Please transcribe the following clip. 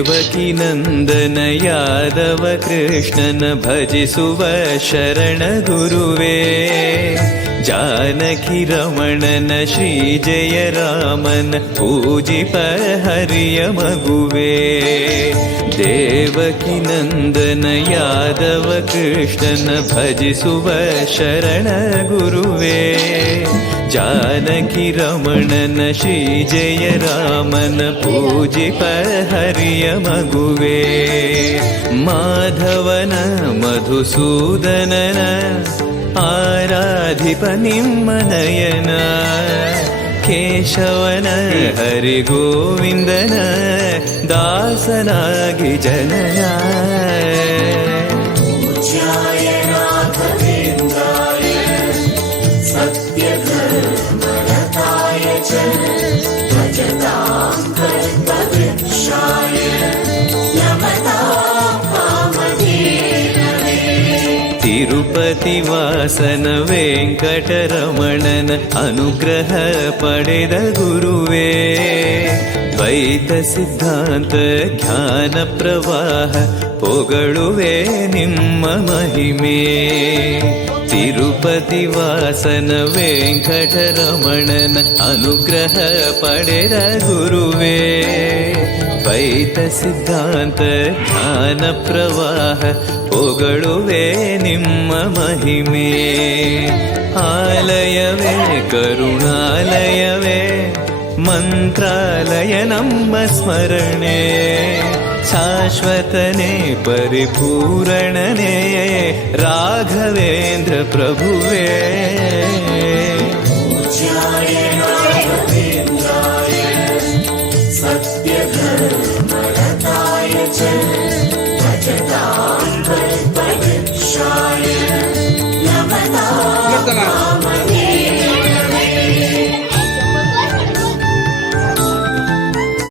ದೇವಕಿ ನಂದನ ಯಾದವ ಕೃಷ್ಣನ ಭಜಿಸುವ ಶರಣ ಗುರುವೇ. ಜಾನಕಿ ರಮಣನ ಶ್ರೀ ಜಯ ರಾಮನ ಪೂಜಿಪ ಹರಿಯ ಮಗುವೇ. ದೇವಕಿ ನಂದನ ಯಾದವ ಕೃಷ್ಣನ ಭಜಿಸುವ ಶರಣ ಗುರುವೇ. ಜಾನಕಿ ರಮಣನ ಶ್ರೀ ಜಯ ರಾಮನ ಪೂಜಿಪ ಹರಿಯ ಮಗುವೇ. ಮಾಧವನ ಮಧುಸೂದನನ ಆರಾಧಿಪ ನಿಮ್ಮ ನಯನ. ಕೇಶವನ ಹರಿಗೋವಿಂದನ ದಾಸನಾಗಿ ಜನನ. ತಿರುಪತಿ ವಾಸನ ವೆಂಕಟರಮಣನ ಅನುಗ್ರಹ ಪಡೆದ ಗುರುವೇ. ದ್ವೈತ ಸಿದ್ಧಾಂತ ಜ್ಞಾನ ಪ್ರವಾಹ ಪೊಗಳುವೆ ನಿಮ್ಮ ಮಹಿಮೆ. ತಿರುಪತಿ ವಾಸನ ವೆಂಕಟರಮಣನ ಅನುಗ್ರಹ ಪಡೆದ ಗುರುವೇ. ದ್ವೈತ ಸಿದ್ಧಾಂತ ಜ್ಞಾನ ಪ್ರವಾಹ ಪೊಗಳುವೆ ನಿಮ್ಮ ಮಹಿಮೆ. ಆಲಯವೇ ಕರುಣಾಲಯವೇ ಮಂತ್ರಾಲಯ ನಮ್ಮ ಸ್ಮರಣೆ. ಶಾಶ್ವತನೇ ಪರಿಪೂರಣನೇ ರಾಘವೇಂದ್ರ ಪ್ರಭುವೇ.